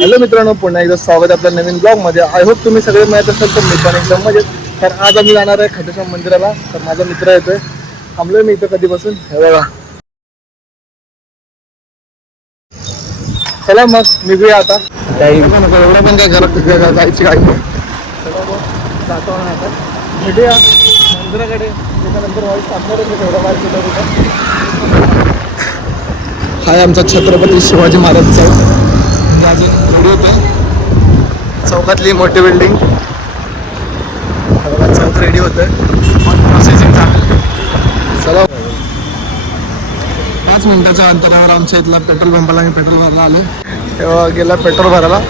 Hello मित्रांनो, पुन्हा एकदा स्वागत आपल्या नवीन ब्लॉग मध्ये. आय होप तुम्ही सगळे मिळत असाल तर मी पण एकदम मजेत. तर आज आम्ही जाणार आहे खटेश्वर मंदिराला. तर माझा मित्र येतोय, थांबलोय मी इथं कधीपासून. हे बघा, चला मग निघूया आता. एवढं पण काय घरात जायची काही नाही. चला मग जातो ना आता, भेटूया मंदिराकडे. त्याच्यानंतर व्हॉइस टाकणार आहे तेवढा बाहेर कुठं. हाय आमचा छत्रपती शिवाजी महाराज चौक. चौकातली मोठी बिल्डिंग. चौक रेडी होतोय, प्रोसेसिंग चालू. चला, 5 मिनिटाच्या अंतरावर आमच्या इथला पेट्रोल पंपाला मी पेट्रोल भरायला आलो. तेव्हा गेला पेट्रोल भरायला.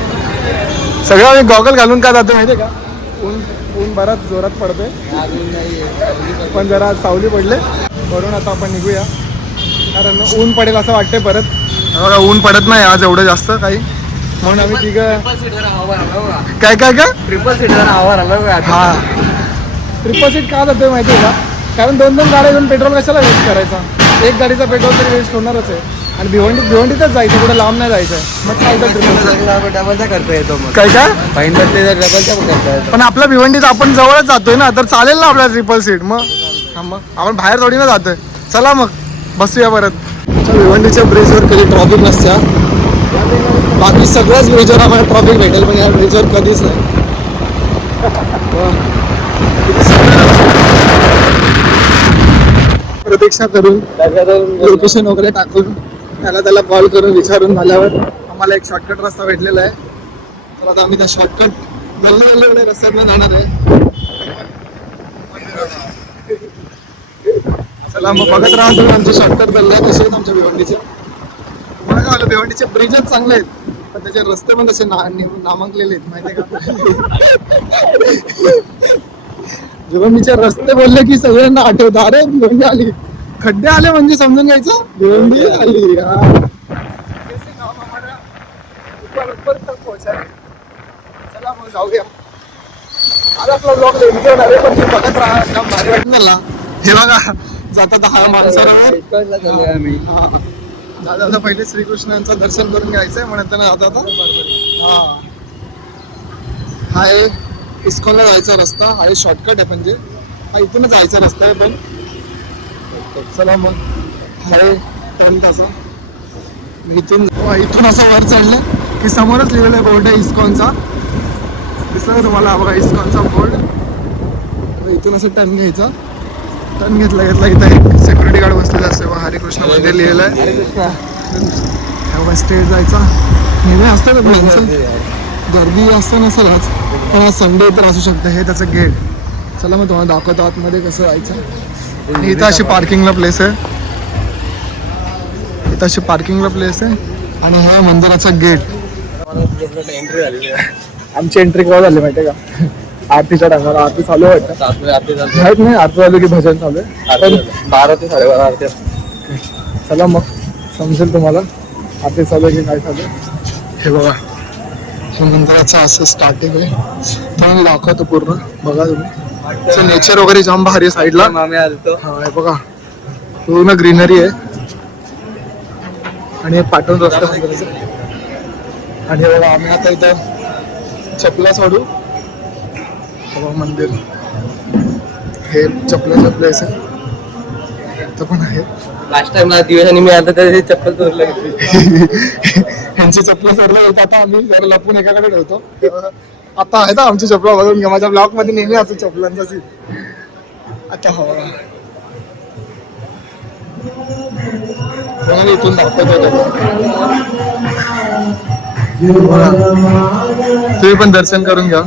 सगळं आम्ही गॉगल घालून का जातो माहिती आहे का? ऊन बराच जोरात पडतोय, पण जरा सावली पडले म्हणून आता आपण निघूया. कारण ऊन पडेल असं वाटतंय परत. बघा, ऊन पडत नाही आज एवढं जास्त काही, म्हणून आम्ही तिघं काय काय काय ट्रिपल सीटर आवार आला. हा, ट्रिपल सीट का जातोय माहिती आहे का? कारण 2 गाड्या घेऊन पेट्रोल कशाला वेस्ट करायचा? एक गाडीचा पेट्रोल तरी वेस्ट होणारच आहे. आणि भिवंडीतच जायचं, कुठे लांब नाही जायचं. मग चालतं ट्रिपल डबलचा करता येतो मग. काय काय फाईनल ते डबलचा करता येतो. पण आपल्या भिवंडीत आपण जवळच जातोय ना, तर चालेल ना आपल्या ट्रिपल सीट. मग आपण बाहेर थोडी ना जातोय. चला मग बसूया परत. भिवंडीच्या ब्रिजवर कधी ट्रॉफिक नसत्या, बाकी सगळ्याच ब्रिजवर आम्हाला ट्रॉफिक भेटेल, पण या ब्रिजवर कधीच नाही. प्रतीक्षा करून लोकेशन वगैरे टाकून त्याला कॉल करून विचारून झाल्यावर आम्हाला एक शॉर्टकट रस्ता भेटलेला आहे. तर आता आम्ही त्या शॉर्टकट गल्ल्या रस्त्यातनं जाणार आहे. चला मग बघत राहा तुम्ही आमचे शॉर्टकट गल्ल्या कसे आहेत आमच्या भिवंडीचे. मला काय आलं, भिवंडीचे ब्रिजच चांगले आहेत, पण त्याचे रस्ते पण तसे नामांकलेले आहेत माहिती आहे का? भिवंडीचे रस्ते बोलले की सगळ्यांना आठवतं, अरे भिवंडी आली. खड्डे आले म्हणजे समजून घ्यायचं भिवंडी आली. चला मग जाऊया. आज आपला ब्लॉग लेंथी आहे, पण बघत राहा, एकदम भारी वाटलं. हे बघा, जाता 10 माणसांवर दादा पहिले श्रीकृष्णांचं दर्शन करून घ्यायचंय, म्हणत ना आता हा आहे इस्कॉनला जायचा रस्ता. हा शॉर्टकट आहे, म्हणजे हा इथूनच जायचा रस्ता आहे. पण चला मग हाय टर्न असा इथून असा वर चढलं की समोरच लिहिलेला आहे बोर्ड आहे इस्कॉनचा. दिसला का तुम्हाला? बघा इस्कॉनचा बोर्ड. इथून असं टर्न घ्यायचा. टर्न घेतला इथं एक सिक्युरिटी गार्ड बसलेला असते. हरिकृष्ण मंदिर लिहिलं आहे. स्टेट जायचा. नेहमी असतं का माणसं, गर्दी असतं नसेल आज, पण आज संडे तर असू शकतं. हे त्याचं गेट. चला मग तुम्हाला दाखवतो आतमध्ये कसं जायचं. इथं अशी पार्किंगला प्लेस आहे. इथं अशी पार्किंगला प्लेस आहे. आणि हा मंदिराचा गेट. एंट्री झाली. आमची एंट्री केव्हा झाली माहिती आहे का? आरतीच्या टायमाला. आरती चालू आहे वाटतं. माहित नाही आरती चालू की भजन चालू आहे. 12 ते 12:30 आरती. चला मग समजेल तुम्हाला आरती चालू आहे की काय चालू आहे. हे बघा, हे मंदिराचं असं स्टार्टिंग आहे. तुम्ही दाखवतो पूर्ण. बघा तुम्ही, नेचर वगैरे जाम भारी साईडला. हा हे बघा, पूर्ण ग्रीनरी आहे. आणि पाठवून रस्ता मंदिराचं. आणि हे बघा, आम्ही आता इथं चपला सोडू. मंदिर हे चपलाचं प्लेस आहे. इथं पण आहे. लास्ट टाइम दिवसांनी मी आता तरी चप्पल चोरलं. यांची चपला चोरल्या होत्या. आता आम्ही जरा लपून एकाकडे ठेवतो. आता आहे ना आमची चपला बघून घ्या. माझ्या ब्लॉग मध्ये नेहमी असं चपलांचा सीन. आता हो इथून दाखवतो. तुम्ही पण दर्शन करून घ्या.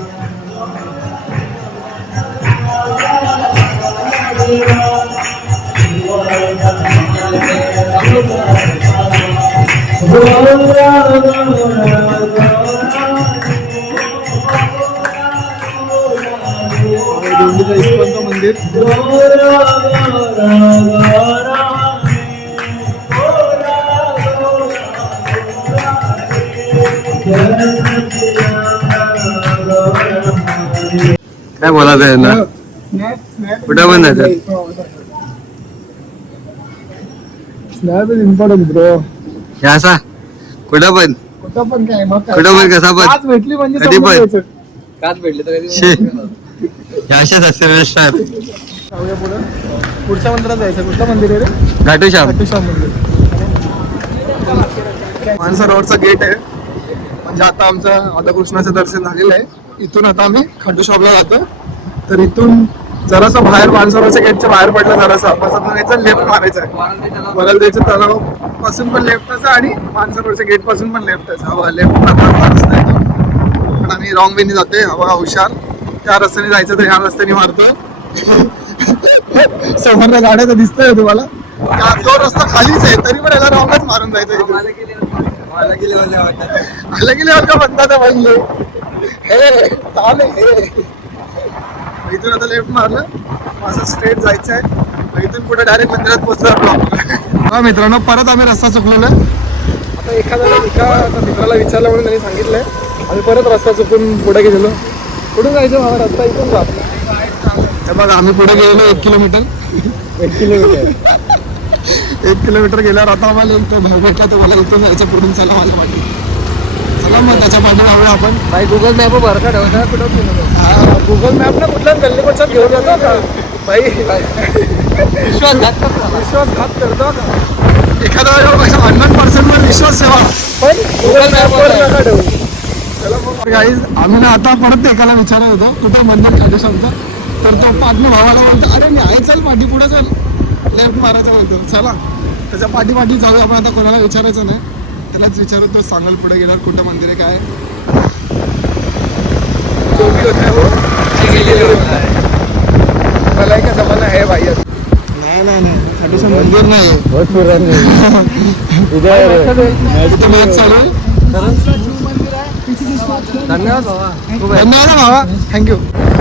इस्कॉनचं मंदिर. काय बोलायचं आहे ना? कुठं पण जायचं? Snap is important bro. हे असा कुठं पण कुठं पण काय मग काय. कुठं पण कसा पण. आज भेटली म्हणजे कधी समोर पण. यायचं. काच भेटले तर शे. हे असेच असते रजिस्टर. जाऊया पुढं. पुढच्या मंदिरात जायचं. कुठलं मंदिर आहे रे? घाटूश्याम. खाटूश्याम मंदिर. मानसरोवरचा गेट आहे. म्हणजे आता आमचं राधाकृष्णाचं दर्शन झालेलं आहे. इथून आता आम्ही खाटूश्यामला जातो. तर इथून जरासं बाहेर मानसरोवरच्या गेटच्या बाहेर पडलं जरासं बसत यायचं लेफ्ट मारायचं आहे. बघायला द्यायचं तलाव पासून पण लेफ्टच आहे आणि मानसरोवरच्या गेट पासून पण लेफ्टच. हवा लेफ्ट रस्ता आहे तो. पण आम्ही रॉंग वेनी जातोय. हवा हुशार. त्या रस्त्याने जायचं तर ह्या रस्त्याने मारतोय. समोरच्या गाड्या तर दिसतोय तुम्हाला. तो रस्ता खालीच आहे तरी पण याला रॉंगच मारून जायचं इथून. आलं गेले का म्हणतात पहिले हे ताल हे. इथून आता लेफ्ट मारलं असं स्ट्रेट जायचं आहे. इथून पुढे डायरेक्ट मंदिरात पोहोचलो आपलं. हा मित्रांनो परत आम्ही रस्ता चुकलेला. आता एका मित्राला विचारलं म्हणून त्यांनी सांगितलंय आम्ही परत रस्ता चुकून पुढे गेलेलो. कुठून जायचं बाबा रस्ता इथून जा. हे बघा आम्ही पुढे गेलेलो 1 किलोमीटर. 1 किलोमीटर गेल्यावर आता आम्हाला तो भाऊ भेटला तो मला इथून जायचं पुढून. चला माझ्या पाठी. चला मग त्याच्या पाठी जाऊया आपण. भाई गुगल मॅप भरका ठेवता कुठं हा गुगल मॅप ना कुठल्या गल्ली पक्षात घेऊन जातो का भाई. विश्वासघात करतो का एखादा अननोन पर्सनवर विश्वास ठेवा पण गुगल मॅपवर नका ठेवू. चला मग गाईज आम्ही ना आता परत एकाला विचारत होतो कुठे मंदिर खाटूश्यामचं. तर तो पाठनं भावाला बोलतो अरे नाही चल पाठी पुढे चल लेफ्ट मारायचं म्हणतो. चला त्याच्या पाठी जाऊया आपण. आता कोणाला विचारायचं नाही त्यालाच विचारू तो सांगाल पुढे गेल्यावर कुठं मंदिर आहे काय. जो भी होता है वो मलाई का जमाना है भाई. नाही खाटूश्याम मंदिर नाही इथे मॅच चालू आहे. धन्यवाद बाबा. धन्यवाद भावा थँक्यू.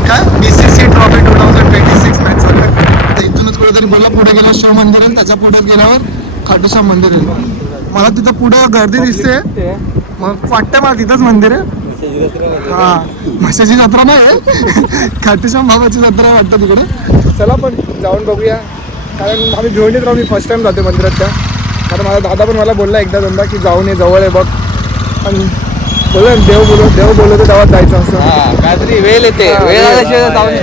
काय BCC ट्रॉफी 2026 मॅच चालू आहे. आता इथूनच कुठेतरी बोला पुढे गेल्यावर शिव मंदिर आहे त्याच्या पुढे गेल्यावर खाटूश्याम मंदिर आहे. मला तिथं पुढं गर्दी दिसते मग वाटतं मला तिथंच मंदिर आहे. हा म्हशीची जत्रा नाही खाटूश्याम बाबाची जत्रा वाटतं तिकडे. चला पण जाऊन बघूया कारण आम्ही भिवंडीत राहून मी फर्स्ट टाइम जाते मंदिरात त्या. आता माझा दादा पण मला बोलला एकदा दोनदा की जाऊन ये जवळ आहे बघ. पण बोललो देव बोलतो तेव्हा जायचं असं. काहीतरी वेळ येते वेळ आल्याशिवाय जाऊन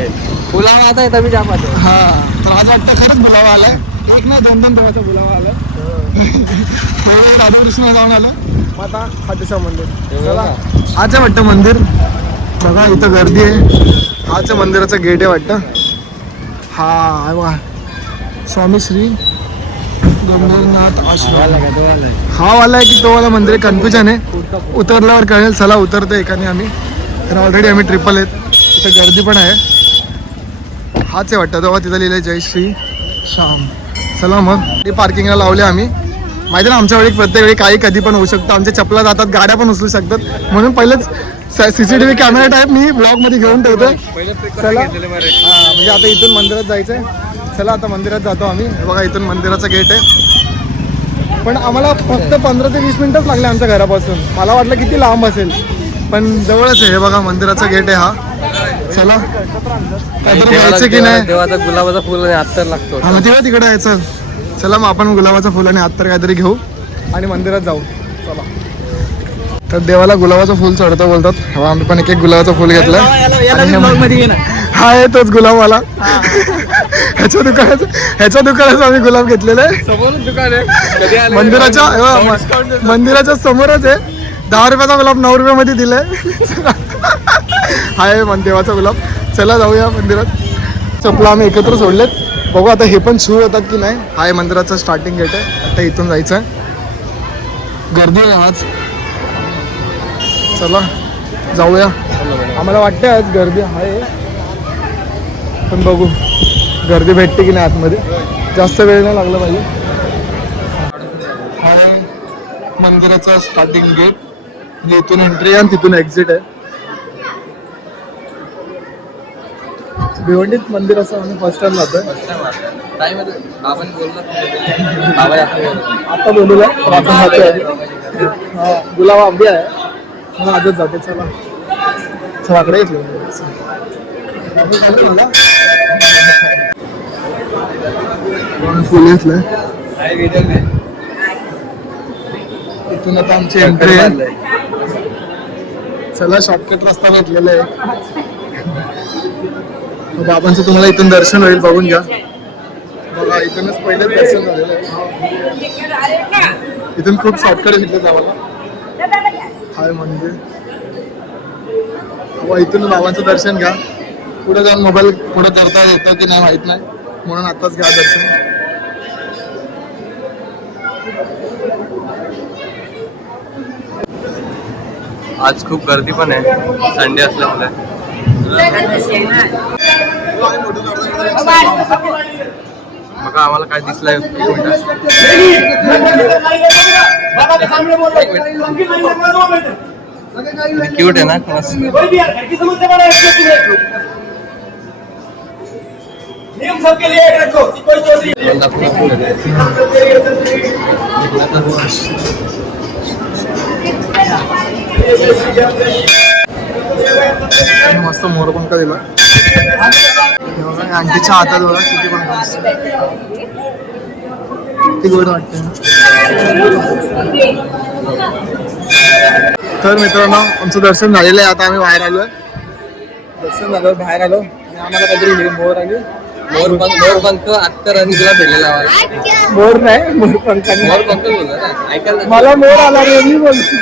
बोलावा आता येतं मी जामात. हा तर आज वाटतं खरंच बोलावा आलाय. एक नाही 2 दिवसाचा बोलावा आला. पहिलं राधाकृष्ण जाऊन आलं मग आता खाटूश्याम मंदिर. चला आज आहे वाटतं मंदिर. बघा इथं गर्दी आहे. हाच मंदिराचं गेट आहे वाटतं. हा वा स्वामी श्री गंभीरनाथ आश्रम. हा वाला आहे की तो वाला मंदिर कन्फ्युजन आहे. उतरल्यावर कळेल. चला उतरतो एकाने आम्ही. तर ऑलरेडी आम्ही ट्रिपल आहेत. तिथं गर्दी पण आहे. हाच आहे वाटतं तेव्हा तिथं लिहिलं जय श्री श्याम. चला मग ती पार्किंगला लावली आम्ही. माहिती ना आमच्या वेळी प्रत्येक वेळी काही कधी पण होऊ शकतं. आमच्या चपला जातात गाड्या पण उचलू शकतात म्हणून पहिलेच CCTV कॅमेरा टाईप मी ब्लॉगमध्ये घेऊन ठेवतो. चला म्हणजे आता इथून मंदिरात जायचं आहे. चला आता मंदिरात जातो आम्ही. बघा इथून मंदिराचं गेट आहे. पण आम्हाला फक्त 15 ते 20 मिनिटच लागले आमच्या घरापासून. मला वाटलं किती लांब असेल पण जवळच आहे. हे बघा मंदिराचा गेट आहे हा. चला काहीतरी घ्यायचं की नाही. तेव्हा आता गुलाबाचा फुल आणि अत्तर लागतो. हा तेव्हा तिकडे यायचं. चला मग आपण गुलाबाचं फुल आणि अत्तर काहीतरी घेऊ आणि मंदिरात जाऊ. चला तर देवाला गुलाबाचं फुल चढतं बोलतात. हवा आम्ही पण एक गुलाबाचं फूल घेतलं. हा आहे तोच गुलाबवाला. ह्याच्या दुकानाचं आम्ही गुलाब घेतलेलं आहे. समोरच दुकान आहे मंदिराच्या समोरच आहे. 10 रुपयाचा गुलाब 9 रुपयामध्ये दिलाय. हाय देवाचा गुलाब. चला जाऊया मंदिरात. चपला आम्ही एकत्र सोडलेत. बघू आता हे पण सुरू होतात की नाही. हाय मंदिराचं स्टार्टिंग गेट आहे. आता इथून जायचं आहे. गर्दी आहे आज. चला जाऊया. आम्हाला वाटतं आज गर्दी आहे पण बघू गर्दी भेटते की नाही आतमध्ये. जास्त वेळ नाही लागला पाहिजे. हाय मंदिराचा स्टार्टिंग गेट. इथून एंट्री आहे आणि तिथून एक्झिट आहे. भिवंडीत मंदिर असं आम्ही फर्स्ट टाइम जातोय. आता बोलूया गुलाब आंबे आहे. मग आजच जाते. चला चलाकडे फुल घेतलंय. इथून आता आमची एंट्री आहे. चला शॉर्टकट रस्ता भेटलेला आहे. बाबांचं तुम्हाला इथून दर्शन होईल, बघून घ्या. बघा इथूनच पहिलेच दर्शन झालेलं आहे. इथून खूप शॉर्टकट भेटलं आम्हाला. हाय म्हणजे इथून बाबांचं दर्शन घ्या. पुढे जाऊन मोबाईल पुढे करता येतं की नाही माहित नाही, म्हणून आताच घ्या दर्शन. आज खूप गर्दी पण आहे, संडे असल्यामुळे. बघा आम्हाला काय दिसलंय. क्यूट आहे ना मस्त. मस्त मोरपंख दिला. आंटीच्या हातात बघा किती पण किती गोड वाटते. तर मित्रांनो आमचं दर्शन झालेलं आहे. आता आम्ही बाहेर आलोय. दर्शन झालं, बाहेर आलो आणि आम्हाला काहीतरी मोर आली. मोरपंख अत्तर आणि तुला भेटलेला आवाज. मोर नाही, मोरपंख. मोरपंख बोलला ऐकायला. मला मोर आला रे, मी बोलतो.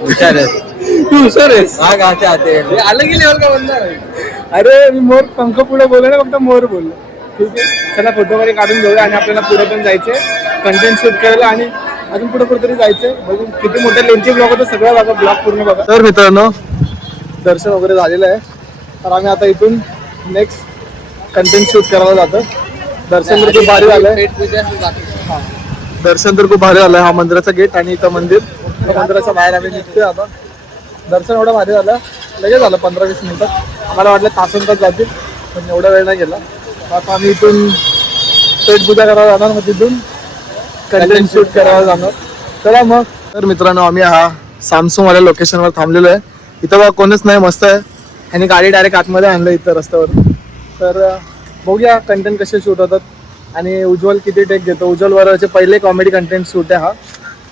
हुशार आहेस तू, हुशार आहेस. हा गाते आते आलं की लेवल का बनणार. अरे मी मोर पंख पुढे बोललो ना, फक्त मोर बोललो. ठीक आहे, चला फोटो वगैरे काढून घेऊया आणि आपल्याला पुढे पण जायचंय कंटेंट शूट करायला आणि अजून पुढे कुठेतरी जायचंय. बघून किती मोठे लेंथी ब्लॉग होतं, सगळं बघा, ब्लॉग पूर्ण बघा. तर मित्रांनो दर्शन वगैरे झालेलं आहे. तर आम्ही आता इथून नेक्स्ट कंटेंट शूट करायला जातो. दर्शन तर खूप भारी झालंय. दर्शन तर खूप भारी झालंय. हा मंदिराचा गेट आणि इथं मंदिर. मंदिराच्या बाहेर आम्ही निघतोय आता. दर्शन एवढं भारी झालं, लगेच झालं 15-20 मिनिटात. आम्हाला वाटलं तास जातील, पण एवढा वेळ नाही गेला. आता आम्ही इथून पेट पूजा करायला जाणार, मग तिथून कंटेंट शूट करायला जाणार. चला मग. तर मित्रांनो आम्ही हा सॅमसंगवाल्या लोकेशनवर थांबलेलो आहे. इथं बघा कोणच नाही, मस्त आहे. आणि गाडी डायरेक्ट आतमध्ये आणलं इथं रस्त्यावर. तर बघूया कंटेंट कसे शूट होतात आणि उज्ज्वल किती टेक घेतो. उज्ज्वल बरोबरचे पहिले कॉमेडी कंटेंट शूट आहे हा.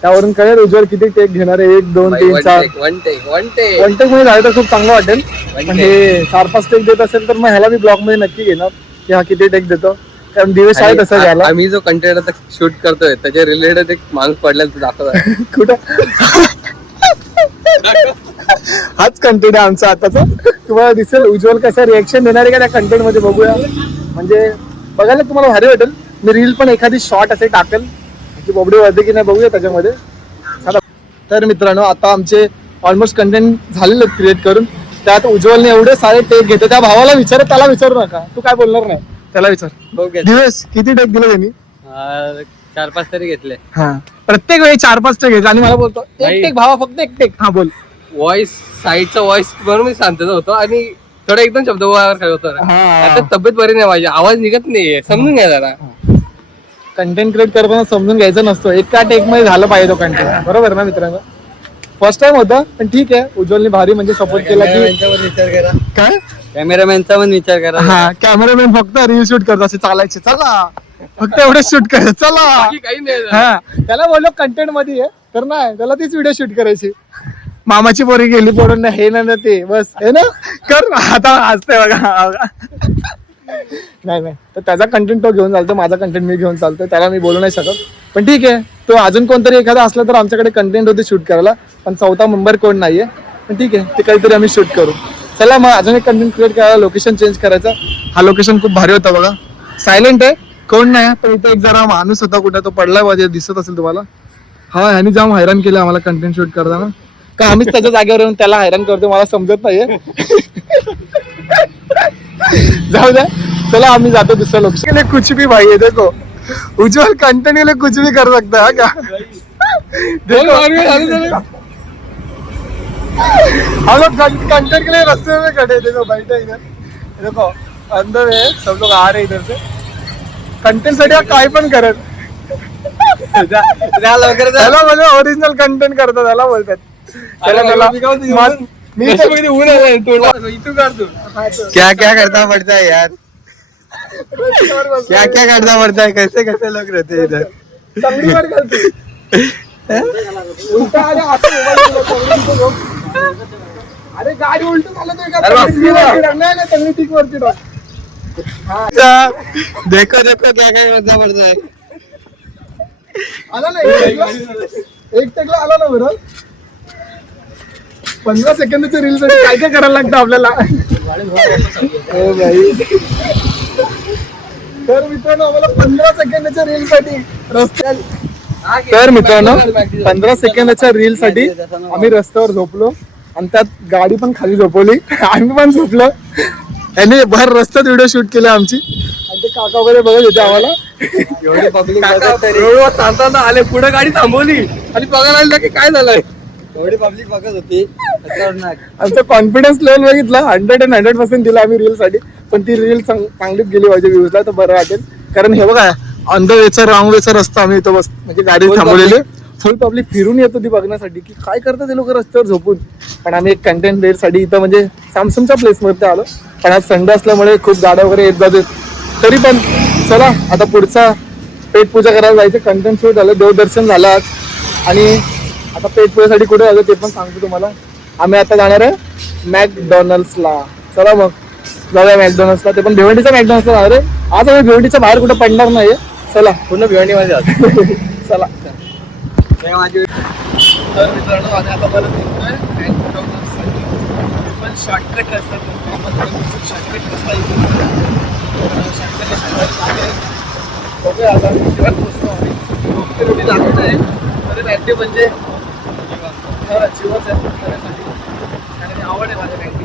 त्यावरून कळेल उज्ज्वल किती टेक घेणार आहे. 1, 2, 3, 4 वन टेक मध्ये झालं तर खूप चांगलं वाटेल. पण हे 4-5 टेक देत असेल तर मग ह्याला मी ब्लॉग मध्ये नक्की घेणार की हा किती टेक देतो. कारण दिवस आहे तसं घ्यायला. आम्ही जो कंटेंट आता शूट करतोय त्याच्या रिलेटेड एक माणूस पडलेला दाखवत. कुठं हाच कंटेंट आहे आमचा आताचा. तुम्हाला दिसेल उज्ज्वल कसं रिएक्शन देणार आहे का त्या कंटेंट मध्ये, बघूया. म्हणजे बघायला तुम्हाला भारी वाटेल. मी रील पण एखादी शॉर्ट असे टाकेल की बॉबडी वाढते की नाही, बघूया त्याच्यामध्ये. तर मित्रांनो आता आमचे ऑलमोस्ट कंटेंट झालेले क्रिएट करून. त्यात उज्ज्वलने एवढे सारे टेक घेतो. त्या भावाला विचार, त्याला विचारू नका, तू काय बोलणार नाही, त्याला विचार. दिवस किती टेक दिले त्यांनी? 4-5 तरी घेतले. हा, प्रत्येक वेळी 4-5 टेक घेतले आणि मला बोलतो एक टेक भावा, फक्त एक टेक. हा बोल. व्हॉइस साईडचा व्हॉइस बरोबर मी शांतता होतो आणि थोडा एकदम शब्द काय होतो. आता तब्येत बरी नाही माझी, आवाज निघत नाहीये, समजून घ्या जरा. कंटेंट क्रिएट करताना समजून घ्यायचं नसतो. एका टेक मध्ये झालं पाहिजे तो कंटेंट, बरोबर ना मित्रांनो. फर्स्ट टाइम होता पण ठीक आहे. उज्ज्वलने भारी म्हणजे सपोर्ट केला की विचार करा. काय कॅमेरामॅनचा पण विचार करा. हा, कॅमेरामॅन फक्त रील शूट करत असे, चालायचे चला, फक्त एवढेच शूट करायचं चला. काही नाही. हा, त्याला बोललो कंटेंट मध्ये आहे तर नाही, त्याला तीच व्हिडिओ शूट करायची. मामाची पोरी गेली पडून हे ना ते बस हे ना कर. आता हसते बघा. नाही तर त्याचा कंटेंट तो घेऊन चालतो, माझा कंटेंट मी घेऊन चालतो. त्याला मी बोलू नाही शकत. पण ठीक आहे, तो अजून कोणतरी एखादा असला तर आमच्याकडे कंटेंट होते शूट करायला. पण 4था मेंबर कोण नाहीये. पण ठीक आहे, ते काहीतरी आम्ही शूट करू. चला मग अजून एक कंटेंट क्रिएट करायला, लोकेशन चेंज करायचं. हा लोकेशन खूप भारी होता बघा, सायलेंट आहे, कोण नाही. पण इथे एक जरा माणूस होता कुठे, तो पडलाय मध्ये, दिसत असेल तुम्हाला. हा, ह्यानी जाम हैराण केलं आम्हाला कंटेंट शूट करताना. का आम्हीच त्याच्या जागेवर येऊन त्याला हैराण करतो, मला समजत नाहीये. जाऊ द्या, चला आम्ही जातो दुसऱ्या लोकेशन. कुछ भी भाई है, देखो उज्ज्वल कंटेंट के लिए कुछ भी कर सकता है क्या. हम लोग कंटेंट के लिए रास्ते में खड़े, देखो बैठे इधर, देखो अंदर है, सब लोग आ रहे इधर से कंटेंट साठी. काय पण करत त्याला म्हणजे ओरिजिनल कंटेंट करतात त्याला बोलतात. क्या क्या करना पड़ता है यार, क्या क्या करना पड़ता है, कैसे कैसे लोग रहते हैं इधर. चांगली वर करते. अरे गाडी उलट चालत अरे बाप. नाही त्यांनी टिक वरती टाक. देखो देखो क्या काय मजा पडताय. आला ना एक टेकला आला ना बरं. 15 सेकंदाच्या रील साठी काय काय करायला लागतं आपल्याला. हो भाई. तर मित्रांनो आम्हाला 15 सेकंदाच्या रील साठी रस्त्यात तर मित्रांनो 15 सेकंदाच्या रील साठी आम्ही रस्त्यावर झोपलो आणि त्यात गाडी पण खाली झोपवली. आम्ही पण झोपलो. यांनी भर रस्त्यात व्हिडिओ शूट केले आमची आणि ते काका वगैरे बघत होते आम्हाला. एवढी पब्लिक रोडवर चालताना आले पुढे गाडी थांबवली आणि पगार आला की काय झालंय. एवढी पब्लिक बघत होती. खतरनाक. आमचा कॉन्फिडन्स लेवल बघितला 100% दिला आम्ही रील साठी. पण ती रील चांगलीच गेली पाहिजे व्ह्यूजला तर बरं वाटेल. कारण हे बघा ऑन द वेचा रॉंग वेचा रस्ता आम्ही इथं बस म्हणजे गाडी थांबवलेली. फुल पब्लिक फिरून येत होती बघण्यासाठी की काय करतात ते लोक रस्त्यावर झोपून. पण आम्ही एक कंटेंट क्रिएट साठी इथं म्हणजे सॅमसंगच्या प्लेसमध्ये आलो. पण आज संडे असल्यामुळे खूप गाड्या वगैरे येत जाते. तरी पण चला आता पुढचा पेट पूजा करायला जायचं. कंटेंट शूट झालं, देवदर्शन झालं आज. आणि आता पेट पूजेसाठी कुठे आलो ते पण सांगतो तुम्हाला. आम्ही आता जाणार आहे मॅकडॉनल्ड्सला. चला मग जाऊया मॅकडॉनल्ड्सला. ते पण भिवंडीच्या मॅकडॉनल्ड्सला जाणार आहे आज. आम्ही भिवंडीच्या बाहेर कुठं पडणार नाही. चला पूर्ण भिवंडीमध्ये जातो. चला. माझी तर मित्रांनो आम्ही आता परत निघतोय मॅकडॉनल्ड्ससाठी. पण शॉर्टकट रस्ता शॉर्टकट रस्ता बघूया आता किंवा पोचतो आम्ही. रोटी लागत आहे तरी मॅगडी म्हणजे जीवच आहे करण्यासाठी. आणि आवड आहे माझ्या मॅगडी.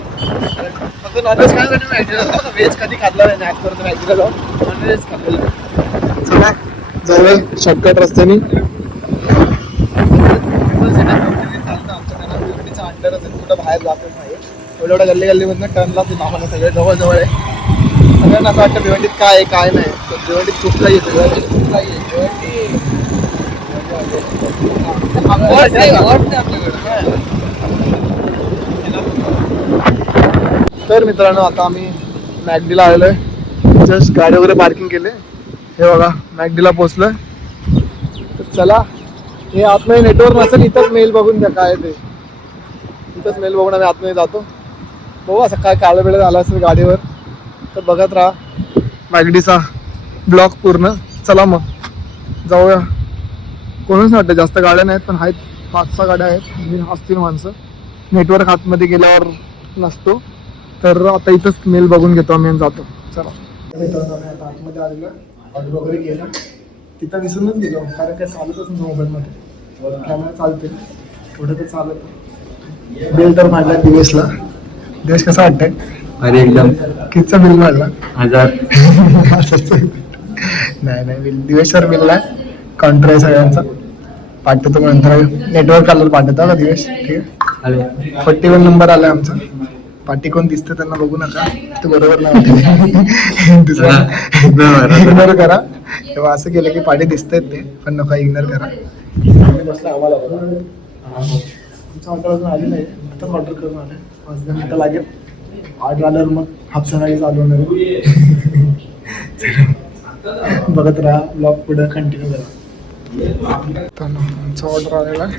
फक्त नॉनव्हेज खाण्यासाठी मॅगडीला जातो. व्हेज कधी खाल्लं नाही. आजपर्यंत मॅगडीला जाऊन नॉनव्हेज खाल्लेलं. चला जाऊया शॉर्टकट रस्त्याने. अंडरच आहे कुठं बाहेर जातच नाही. एवढ्या गल्ली गल्लीमधनं टर्नला ते नावाला सगळे जवळ आहे. सगळ्यांना असं वाटतं भिवंडीत काय आहे काय नाही. तर भिवंडीत खूप काही येतं. खूप काही तर मित्रांनो आता आम्ही मॅकडीला आलेलो आहे. जस्ट गाडी वगैरे पार्किंग केले. हे बघा मॅकडीला पोचलोय. तर चला हे आतमध्ये नेटवर्क नसेल इथंच मेल बघून द्या काय ते. इथंच मेल बघून आम्ही आतमध्ये जातो. बघू असं काय काळं वेळ झाला असेल गाडीवर तर बघत राहा मॅगडीचा ब्लॉक पूर्ण. चला मग जाऊया. कोणच नाही वाटतं जास्त गाड्या नाहीत पण आहेत 5-6 गाड्या आहेत. असतील माणसं. नेटवर्क आतमध्ये गेल्यावर नसतो. तर आता इथंच मेल बघून घेतो आम्ही आणि जातो. चला मित्रांनो आम्ही आता आतमध्ये आलेलो. ऑर्डर वगैरे केलं. तिथं विसरूनच गेलो कारण काय चालतच नाही मोबाईलमध्ये. कॅमेरा चालते थोडं तर चालत. बिल तर मांडला दिवेशला. दिवेश कसा वाटतंय. अरे एकदम कितीचा बिल मांडला 1000. नाही बिल दिवेश सर बिल आहे. काउंटर आहे सगळ्यांचा. पाठवतो नंतर नेटवर्क काढलं पाठवतो का दिवेश. ठीक आहे 41 नंबर आलाय आमचा. पाठी कोण दिसतं त्यांना बघू नका. ते बरोबर नाही दुसरा इग्नोर करा. तेव्हा असं केलं की पाठी दिसतात ते पण नका इग्नोर करा. आम्हाला आमचं ऑर्डर अजून आली नाही. आताच ऑर्डर करून आले. 5-10 मिनिटं लागेल. ऑर्डर आल्यावर मग हापसागाडी चालू होणार. बघत राहा ब्लॉग पुढे कंटिन्यू करा. आमचा ऑर्डर आलेला आहे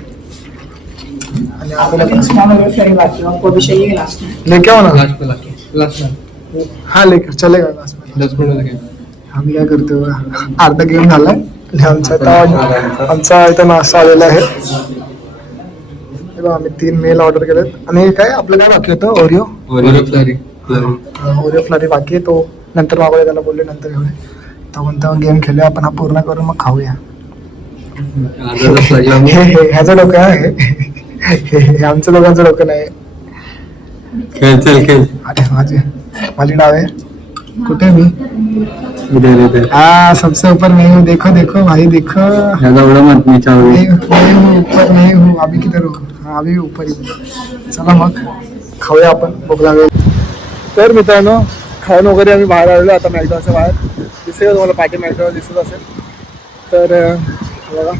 आणि लेके आओ ना. हा लेकर चलेगा. 10 मिनिट आम्ही काय करतो अर्धा गेम झालाय. आमचा इथं नाश्ता आलेला आहे. आम्ही 3 मेल ऑर्डर केलेत. आणि काय आपलं काय बाकी होतं ओरिओ फ्लरी बाकी आहे. तो नंतर मागवले त्याला बोलले नंतर घेऊया. तेव्हा गेम खेळूया आपण. हा पूर्ण करून मग खाऊया. ह्याचं डोकं आहे. हे आमचं लोकांचं डोकं नाही. खेळ अरे माझी डाव आहे. कुठे मी. हाँ सबसे ऊपर मैं हूँ. देखो देखो भाई देखो. मत नीचा ऊपर नहीं हूँ. अभी किधर हूँ. हाँ अभी ऊपर ही. चला मग खाऊया आपण. भूक लागेल. तर मित्रांनो खाऊन वगैरे आम्ही बाहेर आलेलो. आता मॅकडॉनल्डच्या बाहेर दिसेल तुम्हाला. पाठी मॅकडॉनल्ड दिसत असेल तर बघा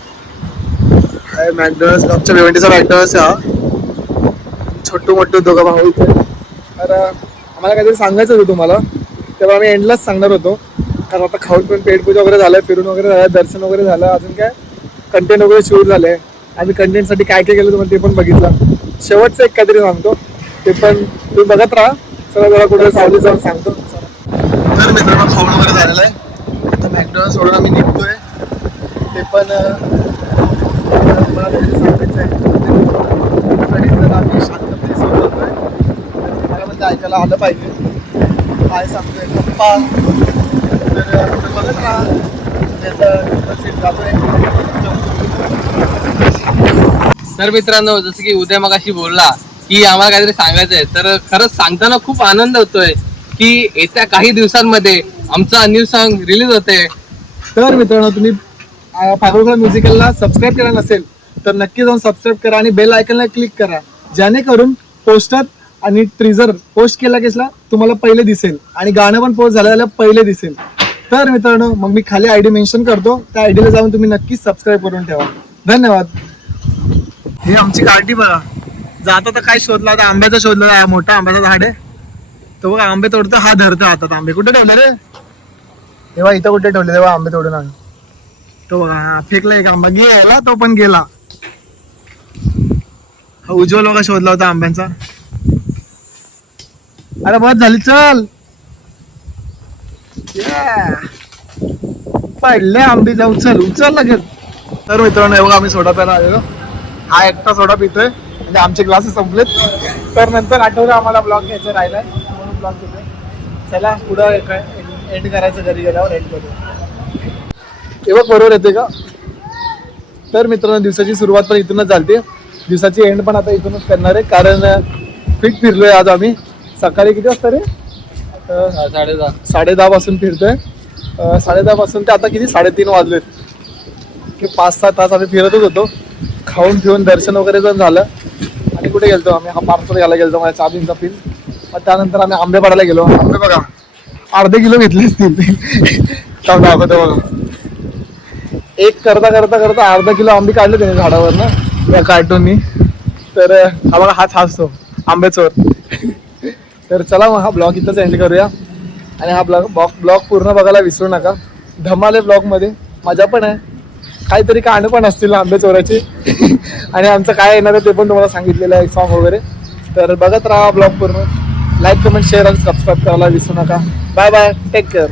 आहे मॅकडॉनल्ड. आमच्या भिवंडीचा मॅकडॉनल्ड हा. छोटू मोठू दोघं भाऊ इथे. तर आम्हाला काहीतरी सांगायचं होतं तुम्हाला. तेव्हा आम्ही एंडलाच सांगणार होतो. कारण आता खाऊन पण पेट पूजा वगैरे झालं. फिरून वगैरे झालं. दर्शन वगैरे झालं. अजून काय कंटेंट वगैरे शूट झाले. आम्ही कंटेंटसाठी काय काय केलं तुम्हाला ते पण बघितलं. शेवटचं एक काहीतरी सांगतो, ते पण तुम्ही बघत राहा. चला जरा कुठे सावली जाऊन सांगतो. तर मित्रांनो खाऊन वगैरे झालेलं आहे. आता मॅकडॉनल्ड सोडून आम्ही निघतोय. ते पण मला काहीतरी सांगायचं आहे आणि जरा आम्ही शांतपणे सोडतोय. मला म्हणजे ऐकायला आलं पाहिजे काय सांगतोय पप्पा. तर तुम्ही बघत राहा. जातोय. तर मित्रांनो जसं की उद्या मगाशी बोलला की आम्हाला काहीतरी सांगायचं आहे, तर खरंच सांगताना खूप आनंद होतोय की येत्या काही दिवसांमध्ये आमचा न्यू सॉन्ग रिलीज होते. तर मित्रांनो तुम्ही फारुखला म्युझिकलला सबस्क्राईब केला नसेल तर नक्की जाऊन सबस्क्राईब करा आणि बेल आयकनला क्लिक करा, जेणेकरून पोस्टर आणि ट्रिझर पोस्ट केला केसला तुम्हाला पहिले दिसेल आणि गाणं पण पोस्ट झालं पहिले दिसेल. तर मित्रांनो मग मी खाली आयडी मेन्शन करतो, त्या आयडीला जाऊन तुम्ही नक्कीच सबस्क्राईब करून ठेवा. धन्यवाद. हे आमची गाडी बघा. जाता तर काय शोधला होता, आंब्याचा शोधला. मोठा आंब्याचा झाड आहे तो बघा. आंबे तोडतो, हा धरतो हातात आंबे. कुठे ठेवले रे तेव्हा? इथं कुठे ठेवले तेव्हा आंबे तोडून आम्ही. तो बघा हा फेकला एक आंबा, गेला तो पण गेला. हा उज्ज्वल बघा शोधला होता आंब्यांचा. अरे बस झाली चल. पडले आंबे, जाऊ चल उचल लगेच. तर मित्रांनो हे बघा आम्ही सोडा प्यायला आलेलो. हा एकटा सोडा पितोय म्हणजे आमचे ग्लासेस संपलेत. तर नंतर आठवलं आम्हाला ब्लॉग घ्यायचं राहिलाय म्हणून ब्लॉग घेतोय. चला पुढं एंड करायचं, घरी गेल्यावर एंड करू. हे बघ बरोबर येते का? तर मित्रांनो दिवसाची सुरुवात पण इथूनच झाली. दिवसाची एंड पण आता इथूनच करणार आहे, कारण फिट फिरलोय आज आम्ही. सकाळी किती वाजता रे? 10:30 पासून फिरतोय. 10:30 पासून ते आता किती 3:30 वाजलेत की 5-6 तास आम्ही फिरतच होतो. खाऊन पिऊन दर्शन वगैरे पण झालं. आणि कुठे गेलतो आम्ही? हा पार्सल घ्यायला गेलतो माझ्या चाबींचा पिन. त्यानंतर आम्ही आंबे पाडायला गेलो. आंबे बघा अर्धे किलो घेतले असतील. दाखवतो बघा. एक करता अर्धा किलो आंबे काढले त्याने झाडावर ना या कार्टूननी. तर हा बघा हाच हसतो आंबेचोर. तर चला मग हा ब्लॉग इथंच एंड करूया. आणि हा ब्लॉग पूर्ण बघायला विसरू नका. धमाले ब्लॉगमध्ये मजा पण आहे, काहीतरी गाणं पण असतील आंबे चोराची. आणि आमचं काय येणार आहे ते पण तुम्हाला सांगितलेलं आहे, सॉन्ग वगैरे. तर बघत राहा ब्लॉग पूर्ण. लाईक कमेंट शेअर आणि सबस्क्राईब करायला विसरू नका. Bye bye, take care.